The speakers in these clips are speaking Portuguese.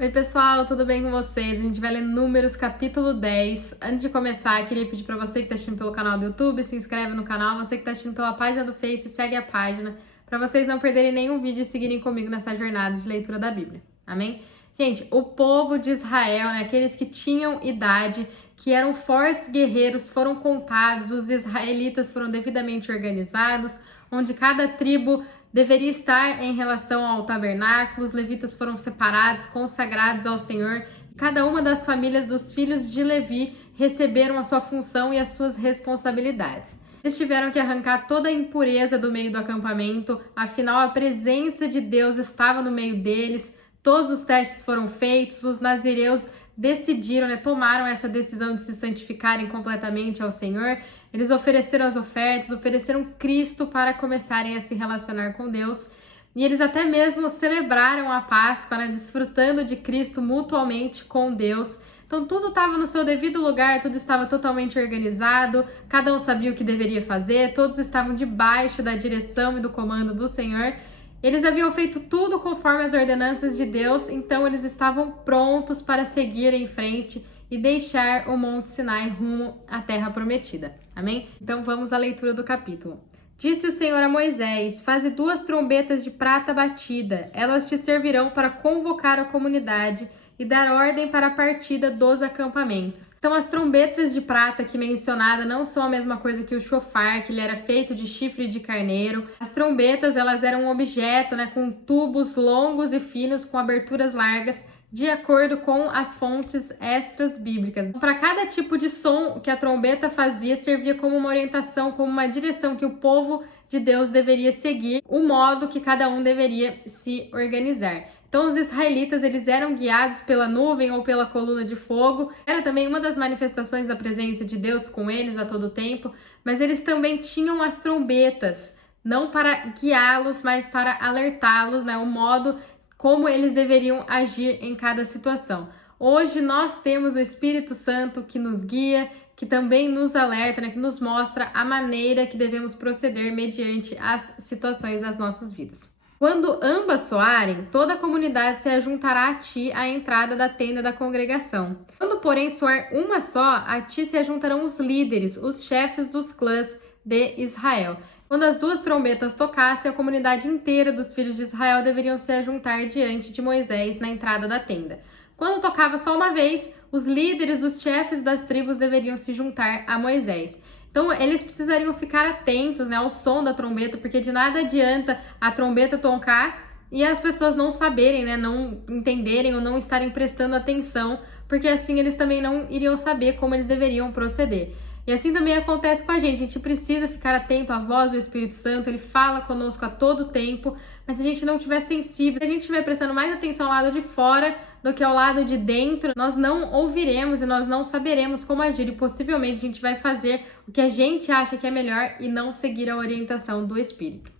Oi pessoal, tudo bem com vocês? A gente vai ler Números capítulo 10. Antes de começar, queria pedir para você que está assistindo pelo canal do YouTube, se inscreve no canal. Você que está assistindo pela página do Face, segue a página, para vocês não perderem nenhum vídeo e seguirem comigo nessa jornada de leitura da Bíblia. Amém? Gente, o povo de Israel, aqueles que tinham idade, que eram fortes guerreiros, foram contados, os israelitas foram devidamente organizados, onde cada tribo deveria estar em relação ao tabernáculo. Os levitas foram separados, consagrados ao Senhor. Cada uma das famílias dos filhos de Levi receberam a sua função e as suas responsabilidades. Eles tiveram que arrancar toda a impureza do meio do acampamento, afinal a presença de Deus estava no meio deles. Todos os testes foram feitos, os nazireus decidiram, tomaram essa decisão de se santificarem completamente ao Senhor. Eles ofereceram as ofertas, ofereceram Cristo para começarem a se relacionar com Deus. E eles até mesmo celebraram a Páscoa, desfrutando de Cristo mutuamente com Deus. Então tudo estava no seu devido lugar, tudo estava totalmente organizado, cada um sabia o que deveria fazer, todos estavam debaixo da direção e do comando do Senhor. Eles haviam feito tudo conforme as ordenanças de Deus, então eles estavam prontos para seguir em frente e deixar o Monte Sinai rumo à Terra Prometida. Amém? Então vamos à leitura do capítulo. Disse o Senhor a Moisés: faze 2 trombetas de prata batida, elas te servirão para convocar a comunidade e dar ordem para a partida dos acampamentos. Então as trombetas de prata aqui mencionada não são a mesma coisa que o chofar, que ele era feito de chifre de carneiro. As trombetas, elas eram um objeto, com tubos longos e finos, com aberturas largas, de acordo com as fontes extras bíblicas. Para cada tipo de som que a trombeta fazia, servia como uma orientação, como uma direção que o povo de Deus deveria seguir, o modo que cada um deveria se organizar. Então os israelitas, eles eram guiados pela nuvem ou pela coluna de fogo. Era também uma das manifestações da presença de Deus com eles a todo tempo, mas eles também tinham as trombetas, não para guiá-los, mas para alertá-los, o modo como eles deveriam agir em cada situação. Hoje nós temos o Espírito Santo que nos guia, que também nos alerta, que nos mostra a maneira que devemos proceder mediante as situações das nossas vidas. Quando ambas soarem, toda a comunidade se ajuntará a ti à entrada da tenda da congregação. Quando, porém, soar uma só, a ti se ajuntarão os líderes, os chefes dos clãs de Israel. Quando as 2 trombetas tocassem, a comunidade inteira dos filhos de Israel deveriam se ajuntar diante de Moisés na entrada da tenda. Quando tocava só uma vez, os líderes, os chefes das tribos deveriam se juntar a Moisés. Então, eles precisariam ficar atentos, ao som da trombeta, porque de nada adianta a trombeta tocar e as pessoas não saberem, não entenderem ou não estarem prestando atenção, porque assim eles também não iriam saber como eles deveriam proceder. E assim também acontece com a gente precisa ficar atento à voz do Espírito Santo, ele fala conosco a todo tempo, mas se a gente não estiver sensível, se a gente estiver prestando mais atenção ao lado de fora do que ao lado de dentro, nós não ouviremos e nós não saberemos como agir e possivelmente a gente vai fazer o que a gente acha que é melhor e não seguir a orientação do Espírito.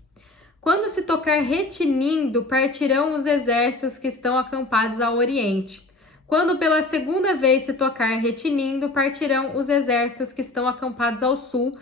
Quando se tocar retinindo, partirão os exércitos que estão acampados ao oriente. Quando pela segunda vez se tocar retinindo, partirão os exércitos que estão acampados ao sul.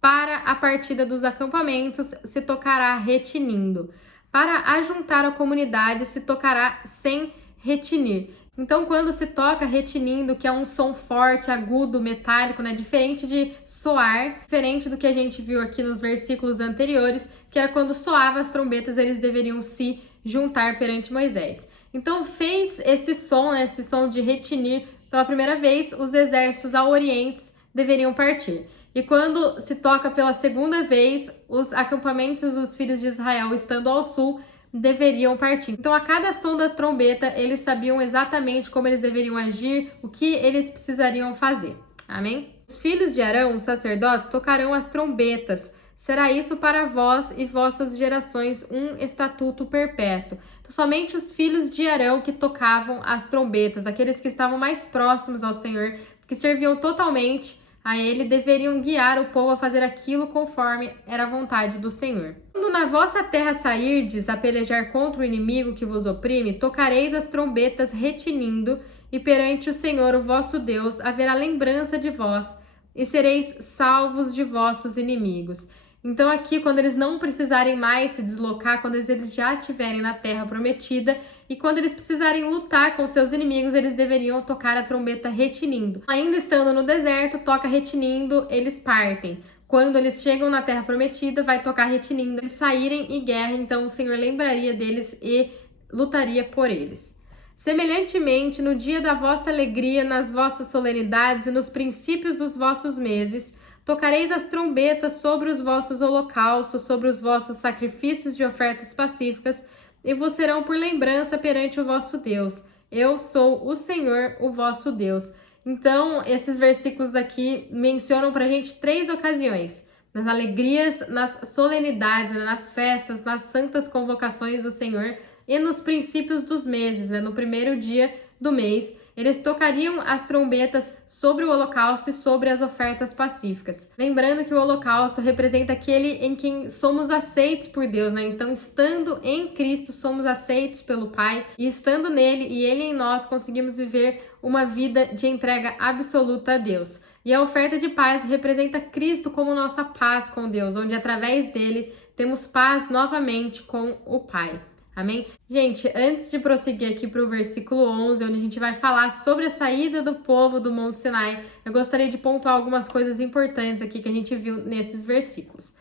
Para a partida dos acampamentos se tocará retinindo. Para ajuntar a comunidade se tocará sem retinir. Então, quando se toca retinindo, que é um som forte, agudo, metálico, diferente de soar, diferente do que a gente viu aqui nos versículos anteriores, que era quando soava as trombetas, eles deveriam se juntar perante Moisés. Então, fez esse som de retinir pela primeira vez, os exércitos ao oriente deveriam partir. E quando se toca pela segunda vez, os acampamentos dos filhos de Israel, estando ao sul, deveriam partir. Então, a cada som da trombeta, eles sabiam exatamente como eles deveriam agir, o que eles precisariam fazer. Amém? Os filhos de Arão, os sacerdotes, tocarão as trombetas. Será isso para vós e vossas gerações um estatuto perpétuo. Então, somente os filhos de Arão que tocavam as trombetas, aqueles que estavam mais próximos ao Senhor, que serviam totalmente a ele, deveriam guiar o povo a fazer aquilo conforme era a vontade do Senhor. Quando na vossa terra sairdes a pelejar contra o inimigo que vos oprime, tocareis as trombetas retinindo, e perante o Senhor, o vosso Deus, haverá lembrança de vós, e sereis salvos de vossos inimigos. Então aqui, quando eles não precisarem mais se deslocar, quando eles já estiverem na terra prometida e quando eles precisarem lutar com seus inimigos, eles deveriam tocar a trombeta retinindo. Ainda estando no deserto, toca retinindo, eles partem. Quando eles chegam na terra prometida, vai tocar retinindo, eles saírem em guerra, então o Senhor lembraria deles e lutaria por eles. Semelhantemente, no dia da vossa alegria, nas vossas solenidades e nos princípios dos vossos meses, tocareis as trombetas sobre os vossos holocaustos, sobre os vossos sacrifícios de ofertas pacíficas, e vos serão por lembrança perante o vosso Deus. Eu sou o Senhor, o vosso Deus. Então, esses versículos aqui mencionam pra gente 3 ocasiões: nas alegrias, nas solenidades, nas festas, nas santas convocações do Senhor e nos princípios dos meses, no primeiro dia do mês, eles tocariam as trombetas sobre o holocausto e sobre as ofertas pacíficas. Lembrando que o holocausto representa aquele em quem somos aceitos por Deus, Então, estando em Cristo, somos aceitos pelo Pai, e estando nele e ele em nós, conseguimos viver uma vida de entrega absoluta a Deus. E a oferta de paz representa Cristo como nossa paz com Deus, onde através dele temos paz novamente com o Pai. Amém? Gente, antes de prosseguir aqui para o versículo 11, onde a gente vai falar sobre a saída do povo do Monte Sinai, eu gostaria de pontuar algumas coisas importantes aqui que a gente viu nesses versículos.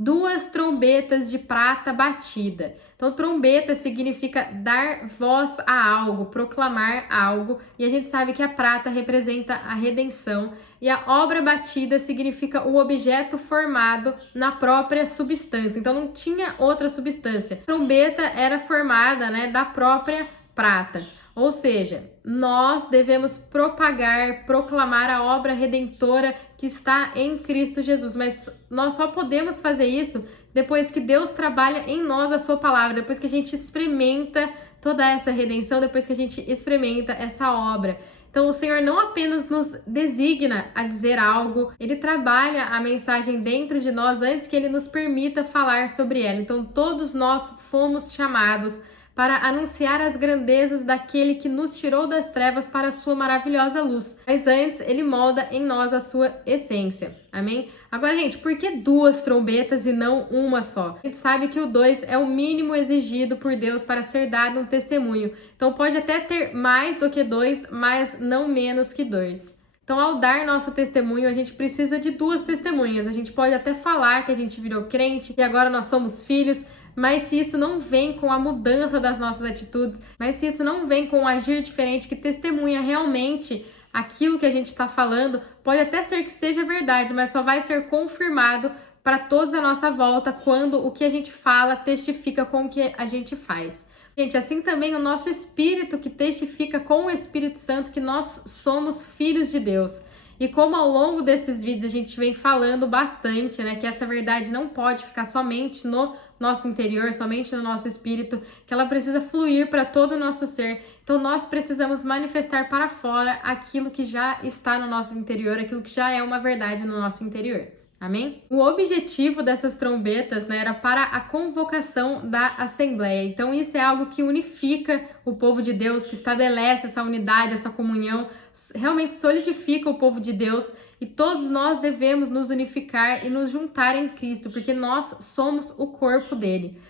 2 trombetas de prata batida. Então, trombeta significa dar voz a algo, proclamar algo, e a gente sabe que a prata representa a redenção, e a obra batida significa o objeto formado na própria substância. Então, não tinha outra substância. A trombeta era formada, da própria prata. Ou seja, nós devemos propagar, proclamar a obra redentora que está em Cristo Jesus. Mas nós só podemos fazer isso depois que Deus trabalha em nós a sua palavra, depois que a gente experimenta toda essa redenção, depois que a gente experimenta essa obra. Então, o Senhor não apenas nos designa a dizer algo, Ele trabalha a mensagem dentro de nós antes que Ele nos permita falar sobre ela. Então, todos nós fomos chamados para anunciar as grandezas daquele que nos tirou das trevas para a sua maravilhosa luz. Mas antes, Ele molda em nós a sua essência. Amém? Agora, gente, por que 2 trombetas e não uma só? A gente sabe que o 2 é o mínimo exigido por Deus para ser dado um testemunho. Então, pode até ter mais do que 2, mas não menos que 2. Então, ao dar nosso testemunho, a gente precisa de 2 testemunhas. A gente pode até falar que a gente virou crente e agora nós somos filhos, mas se isso não vem com a mudança das nossas atitudes, mas se isso não vem com um agir diferente que testemunha realmente aquilo que a gente está falando, pode até ser que seja verdade, mas só vai ser confirmado para todos à nossa volta quando o que a gente fala testifica com o que a gente faz. Gente, assim também o nosso espírito que testifica com o Espírito Santo que nós somos filhos de Deus. E como ao longo desses vídeos a gente vem falando bastante, que essa verdade não pode ficar somente no nosso interior, somente no nosso espírito, que ela precisa fluir para todo o nosso ser. Então nós precisamos manifestar para fora aquilo que já está no nosso interior, aquilo que já é uma verdade no nosso interior. Amém? O objetivo dessas trombetas, era para a convocação da Assembleia. Então isso é algo que unifica o povo de Deus, que estabelece essa unidade, essa comunhão, realmente solidifica o povo de Deus, e todos nós devemos nos unificar e nos juntar em Cristo, porque nós somos o corpo dele.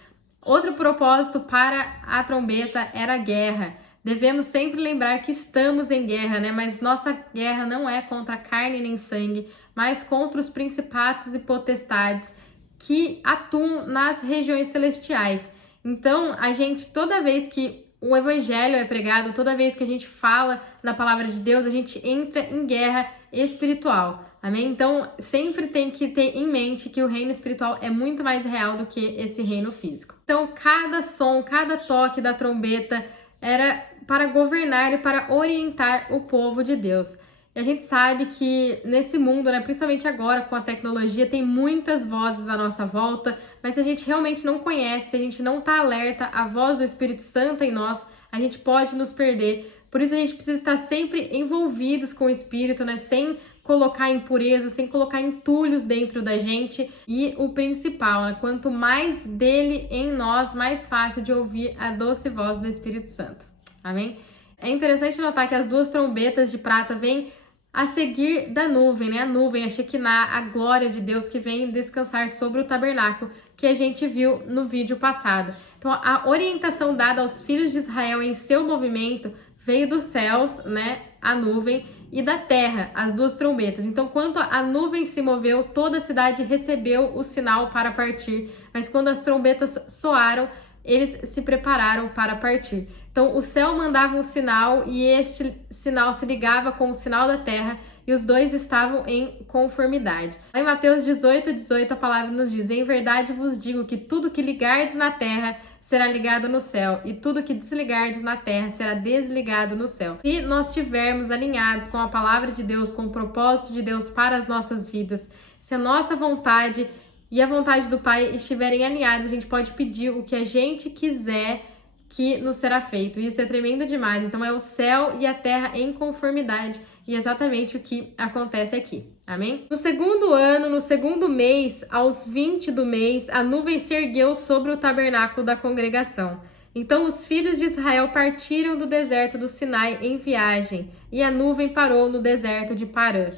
Outro propósito para a trombeta era a guerra. Devemos sempre lembrar que estamos em guerra, Mas nossa guerra não é contra carne nem sangue, mas contra os principados e potestades que atuam nas regiões celestiais. Então, a gente, toda vez que o evangelho é pregado, toda vez que a gente fala da palavra de Deus, a gente entra em guerra espiritual. Amém? Então, sempre tem que ter em mente que o reino espiritual é muito mais real do que esse reino físico. Então, cada som, cada toque da trombeta era para governar e para orientar o povo de Deus. E a gente sabe que nesse mundo, principalmente agora com a tecnologia, tem muitas vozes à nossa volta, mas se a gente realmente não conhece, se a gente não está alerta à voz do Espírito Santo em nós, a gente pode nos perder. Por isso a gente precisa estar sempre envolvidos com o Espírito, sem colocar impureza, sem colocar entulhos dentro da gente. E o principal, quanto mais dele em nós, mais fácil de ouvir a doce voz do Espírito Santo. Amém? É interessante notar que as 2 trombetas de prata vêm a seguir da nuvem, né? A nuvem, a Shekinah, a glória de Deus que vem descansar sobre o tabernáculo, que a gente viu no vídeo passado. Então, a orientação dada aos filhos de Israel em seu movimento veio dos céus, né? A nuvem, e da terra, as duas trombetas. Então, quando a nuvem se moveu, toda a cidade recebeu o sinal para partir, mas quando as trombetas soaram, eles se prepararam para partir. Então, o céu mandava um sinal e este sinal se ligava com o sinal da terra e os dois estavam em conformidade. Em Mateus 18:18, a palavra nos diz: em verdade vos digo que tudo que ligardes na terra será ligado no céu, e tudo que desligardes na terra será desligado no céu. Se nós estivermos alinhados com a palavra de Deus, com o propósito de Deus para as nossas vidas, se a nossa vontade e a vontade do Pai estiverem alinhadas, a gente pode pedir o que a gente quiser que nos será feito. Isso é tremendo demais. Então é o céu e a terra em conformidade, e exatamente o que acontece aqui. Amém? No segundo ano, no segundo mês, aos 20 do mês, a nuvem se ergueu sobre o tabernáculo da congregação. Então os filhos de Israel partiram do deserto do Sinai em viagem, e a nuvem parou no deserto de Parã.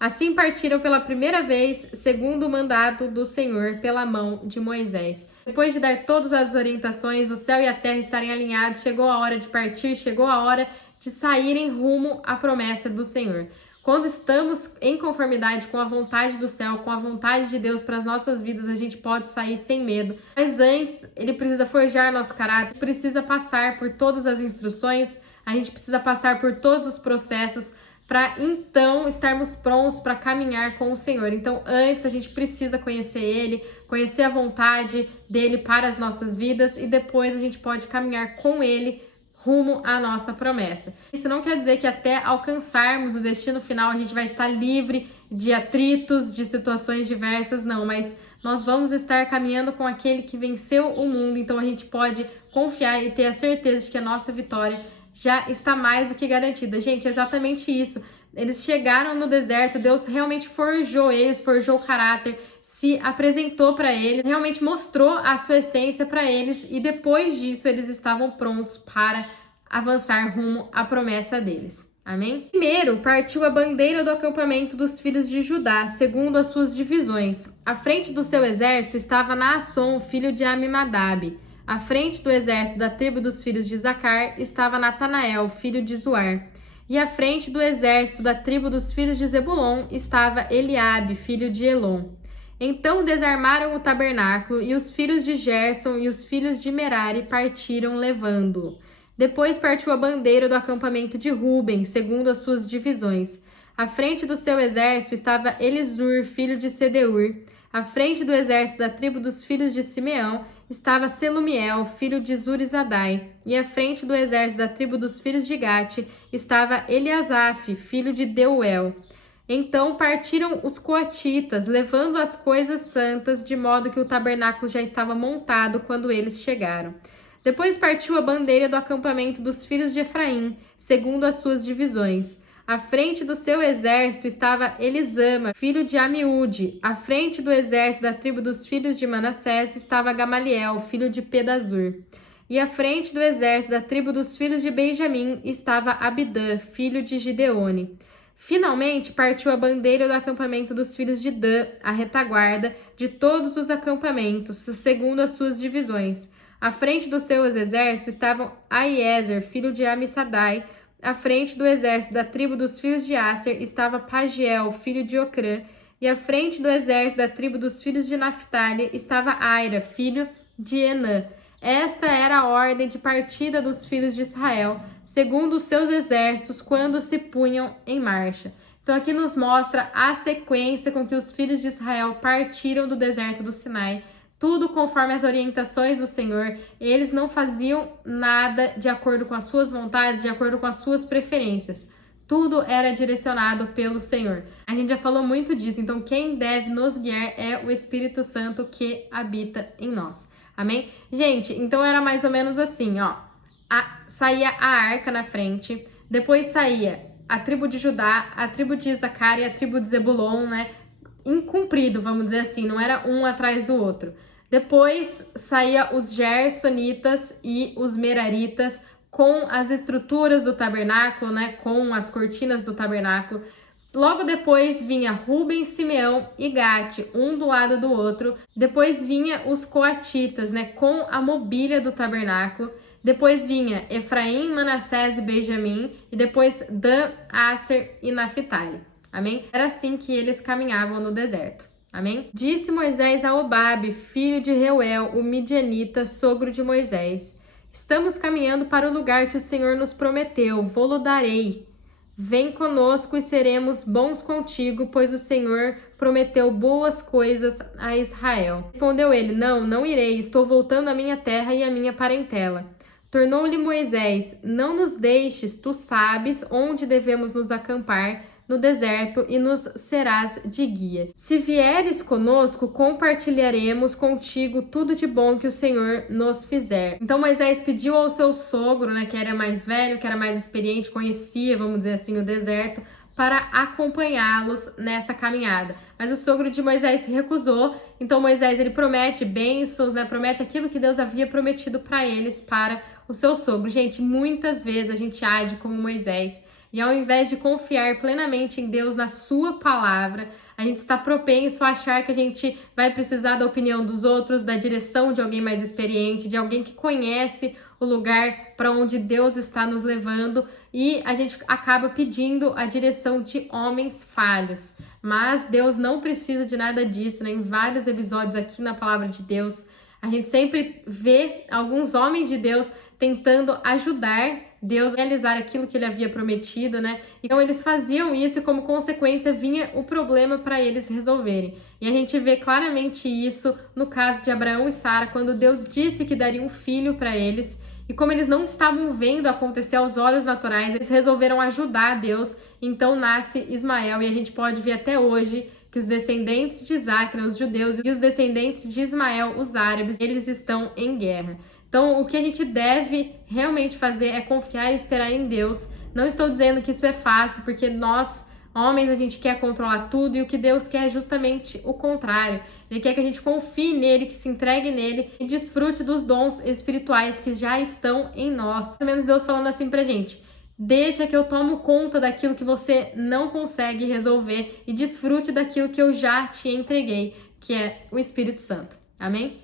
Assim partiram pela primeira vez, segundo o mandato do Senhor, pela mão de Moisés. Depois de dar todas as orientações, o céu e a terra estarem alinhados, chegou a hora de partir, chegou a hora de saírem rumo à promessa do Senhor. Quando estamos em conformidade com a vontade do céu, com a vontade de Deus para as nossas vidas, a gente pode sair sem medo. Mas antes, ele precisa forjar nosso caráter, precisa passar por todas as instruções, a gente precisa passar por todos os processos para então estarmos prontos para caminhar com o Senhor. Então, antes a gente precisa conhecer Ele, conhecer a vontade dele para as nossas vidas, e depois a gente pode caminhar com Ele rumo à nossa promessa. Isso não quer dizer que até alcançarmos o destino final a gente vai estar livre de atritos, de situações diversas, não, mas nós vamos estar caminhando com aquele que venceu o mundo, então a gente pode confiar e ter a certeza de que a nossa vitória já está mais do que garantida. Gente, é exatamente isso. Eles chegaram no deserto, Deus realmente forjou eles, forjou o caráter, se apresentou para eles, realmente mostrou a sua essência para eles, e depois disso eles estavam prontos para avançar rumo à promessa deles. Amém? Primeiro, partiu a bandeira do acampamento dos filhos de Judá, segundo as suas divisões. À frente do seu exército estava Naasson, filho de Aminadab. À frente do exército da tribo dos filhos de Zacar estava Natanael, filho de Zuar. E à frente do exército da tribo dos filhos de Zebulon estava Eliabe, filho de Elon. Então desarmaram o tabernáculo, e os filhos de Gerson e os filhos de Merari partiram levando-o. Depois partiu a bandeira do acampamento de Ruben, segundo as suas divisões. À frente do seu exército estava Elisur, filho de Sedeur. À frente do exército da tribo dos filhos de Simeão estava Selumiel, filho de Zurizadai. E à frente do exército da tribo dos filhos de Gate estava Eliasaf, filho de Deuel. Então partiram os coatitas, levando as coisas santas, de modo que o tabernáculo já estava montado quando eles chegaram. Depois partiu a bandeira do acampamento dos filhos de Efraim, segundo as suas divisões. À frente do seu exército estava Elisama, filho de Amiúde. À frente do exército da tribo dos filhos de Manassés estava Gamaliel, filho de Pedazur. E à frente do exército da tribo dos filhos de Benjamim estava Abidã, filho de Gideone. Finalmente partiu a bandeira do acampamento dos filhos de Dan, a retaguarda de todos os acampamentos, segundo as suas divisões. À frente dos seus exércitos estavam Aiezer, filho de Amissadai. À frente do exército da tribo dos filhos de Aser estava Pagiel, filho de Ocrã. E à frente do exército da tribo dos filhos de Naphtali estava Aira, filho de Enã. Esta era a ordem de partida dos filhos de Israel, segundo os seus exércitos, quando se punham em marcha. Então aqui nos mostra a sequência com que os filhos de Israel partiram do deserto do Sinai, tudo conforme as orientações do Senhor. Eles não faziam nada de acordo com as suas vontades, de acordo com as suas preferências. Tudo era direcionado pelo Senhor. A gente já falou muito disso, então quem deve nos guiar é o Espírito Santo que habita em nós. Amém? Gente, então era mais ou menos assim, ó. Saía a arca na frente, depois saía a tribo de Judá, a tribo de Isacar e a tribo de Zebulon, né? Incumprido, vamos dizer assim, não era um atrás do outro. Depois saía os Gersonitas e os Meraritas com as estruturas do tabernáculo, né? Com as cortinas do tabernáculo, Logo depois vinha Ruben, Simeão e Gade, um do lado do outro. Depois vinha os coatitas, né, com a mobília do tabernáculo. Depois vinha Efraim, Manassés e Benjamim. E depois Dan, Aser e Naphtali. Amém? Era assim que eles caminhavam no deserto. Amém? Disse Moisés a Obabe, filho de Reuel, o midianita, sogro de Moisés: estamos caminhando para o lugar que o Senhor nos prometeu, vô-lo darei. Vem conosco e seremos bons contigo, pois o Senhor prometeu boas coisas a Israel. Respondeu ele: não irei, estou voltando à minha terra e à minha parentela. Tornou-lhe Moisés: não nos deixes, tu sabes onde devemos nos acampar no deserto e nos serás de guia. Se vieres conosco, compartilharemos contigo tudo de bom que o Senhor nos fizer. Então Moisés pediu ao seu sogro, né, que era mais velho, que era mais experiente, conhecia, vamos dizer assim, o deserto, para acompanhá-los nessa caminhada. Mas o sogro de Moisés se recusou. Então Moisés, ele promete bênçãos, né, promete aquilo que Deus havia prometido para eles, para o seu sogro. Gente, muitas vezes a gente age como Moisés. E ao invés de confiar plenamente em Deus, na sua palavra, a gente está propenso a achar que a gente vai precisar da opinião dos outros, da direção de alguém mais experiente, de alguém que conhece o lugar para onde Deus está nos levando, e a gente acaba pedindo a direção de homens falhos. Mas Deus não precisa de nada disso, né? Em vários episódios aqui na palavra de Deus, a gente sempre vê alguns homens de Deus tentando ajudar Deus a realizar aquilo que ele havia prometido, né? Então eles faziam isso e como consequência vinha o problema para eles resolverem. E a gente vê claramente isso no caso de Abraão e Sara, quando Deus disse que daria um filho para eles. E como eles não estavam vendo acontecer aos olhos naturais, eles resolveram ajudar Deus. Então nasce Ismael, e a gente pode ver até hoje que os descendentes de Isaac, né, os judeus, e os descendentes de Ismael, os árabes, eles estão em guerra. Então, o que a gente deve realmente fazer é confiar e esperar em Deus. Não estou dizendo que isso é fácil, porque nós, homens, a gente quer controlar tudo, e o que Deus quer é justamente o contrário. Ele quer que a gente confie nele, que se entregue nele e desfrute dos dons espirituais que já estão em nós. Pelo menos Deus falando assim pra gente: deixa que eu tomo conta daquilo que você não consegue resolver e desfrute daquilo que eu já te entreguei, que é o Espírito Santo. Amém?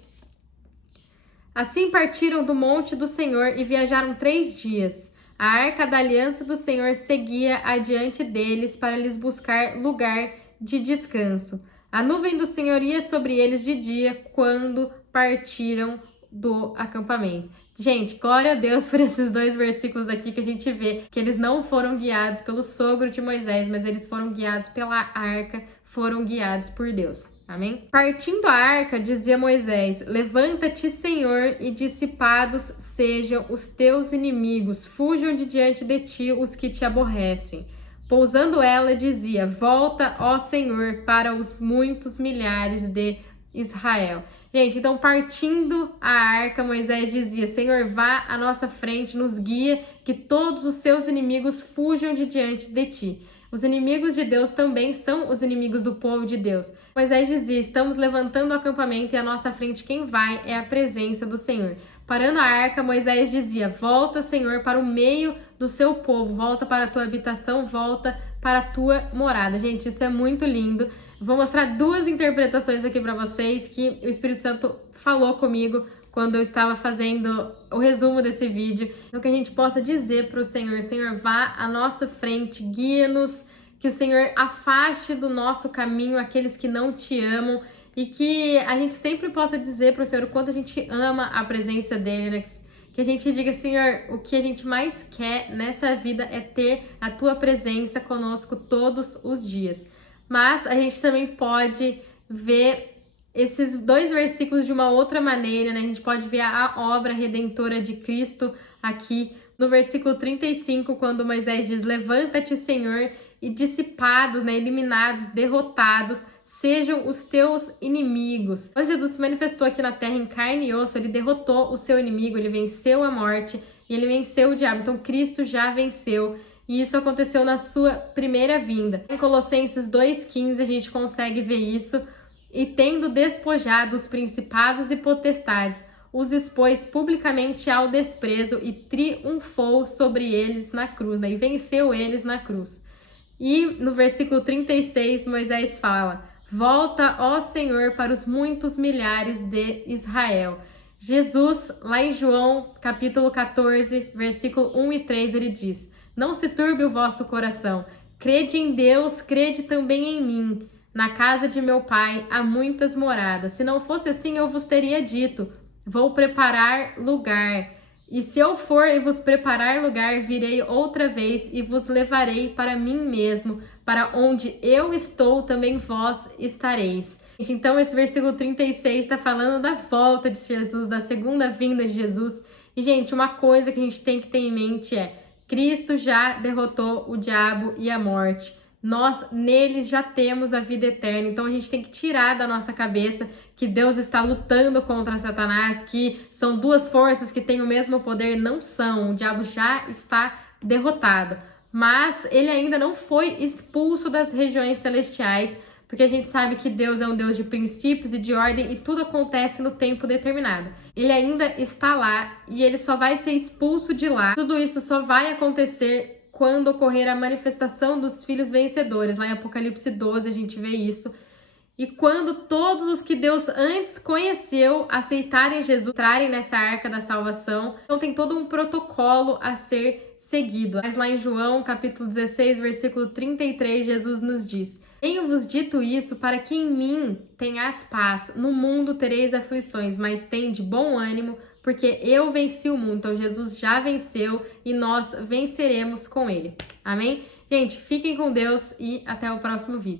Assim partiram do monte do Senhor e viajaram 3 dias. A arca da aliança do Senhor seguia adiante deles para lhes buscar lugar de descanso. A nuvem do Senhor ia sobre eles de dia quando partiram do acampamento. Gente, glória a Deus por esses 2 versículos aqui, que a gente vê que eles não foram guiados pelo sogro de Moisés, mas eles foram guiados pela arca, foram guiados por Deus. Amém? Partindo a arca, dizia Moisés: levanta-te, Senhor, e dissipados sejam os teus inimigos, fujam de diante de ti os que te aborrecem. Pousando ela, dizia: volta, ó Senhor, para os muitos milhares de Israel. Gente, então partindo a arca, Moisés dizia: Senhor, vá à nossa frente, nos guia, que todos os seus inimigos fujam de diante de ti. Os inimigos de Deus também são os inimigos do povo de Deus. Moisés dizia: estamos levantando o acampamento e à nossa frente quem vai é a presença do Senhor. Parando a arca, Moisés dizia: volta, Senhor, para o meio do seu povo, volta para a tua habitação, volta para a tua morada. Gente, isso é muito lindo. Vou mostrar 2 interpretações aqui para vocês que o Espírito Santo falou comigo quando eu estava fazendo o resumo desse vídeo. Então, que a gente possa dizer para o Senhor: Senhor, vá à nossa frente, guia-nos, que o Senhor afaste do nosso caminho aqueles que não te amam, e que a gente sempre possa dizer para o Senhor o quanto a gente ama a presença dele, né? Que a gente diga: Senhor, o que a gente mais quer nessa vida é ter a tua presença conosco todos os dias. Mas a gente também pode ver esses 2 versículos de uma outra maneira, né? A gente pode ver a obra redentora de Cristo aqui no versículo 35, quando Moisés diz: levanta-te, Senhor, e dissipados, né, eliminados, derrotados, sejam os teus inimigos. Quando Jesus se manifestou aqui na terra em carne e osso, ele derrotou o seu inimigo, ele venceu a morte e ele venceu o diabo. Então Cristo já venceu. E isso aconteceu na sua primeira vinda. Em Colossenses 2,15 a gente consegue ver isso. E tendo despojado os principados e potestades, os expôs publicamente ao desprezo e triunfou sobre eles na cruz, né? E venceu eles na cruz. E no versículo 36, Moisés fala: volta, ó Senhor, para os muitos milhares de Israel. Jesus, lá em João, capítulo 14, versículo 1 e 3, ele diz: não se turbe o vosso coração, crede em Deus, crede também em mim. Na casa de meu pai há muitas moradas. Se não fosse assim, eu vos teria dito: vou preparar lugar. E se eu for e vos preparar lugar, virei outra vez e vos levarei para mim mesmo, para onde eu estou, também vós estareis. Então, esse versículo 36 está falando da volta de Jesus, da segunda vinda de Jesus. E, gente, uma coisa que a gente tem que ter em mente é: Cristo já derrotou o diabo e a morte. Nós, neles, já temos a vida eterna. Então, a gente tem que tirar da nossa cabeça que Deus está lutando contra Satanás, que são duas forças que têm o mesmo poder. Não são. O diabo já está derrotado. Mas ele ainda não foi expulso das regiões celestiais, porque a gente sabe que Deus é um Deus de princípios e de ordem e tudo acontece no tempo determinado. Ele ainda está lá e ele só vai ser expulso de lá. Tudo isso só vai acontecer quando ocorrer a manifestação dos filhos vencedores. Lá em Apocalipse 12 a gente vê isso. E quando todos os que Deus antes conheceu aceitarem Jesus, entrarem nessa arca da salvação, então tem todo um protocolo a ser seguido. Mas lá em João, capítulo 16, versículo 33, Jesus nos diz: tenho-vos dito isso para que em mim tenhas paz. No mundo tereis aflições, mas tende bom ânimo, porque eu venci o mundo. Então Jesus já venceu e nós venceremos com ele. Amém? Gente, fiquem com Deus e até o próximo vídeo.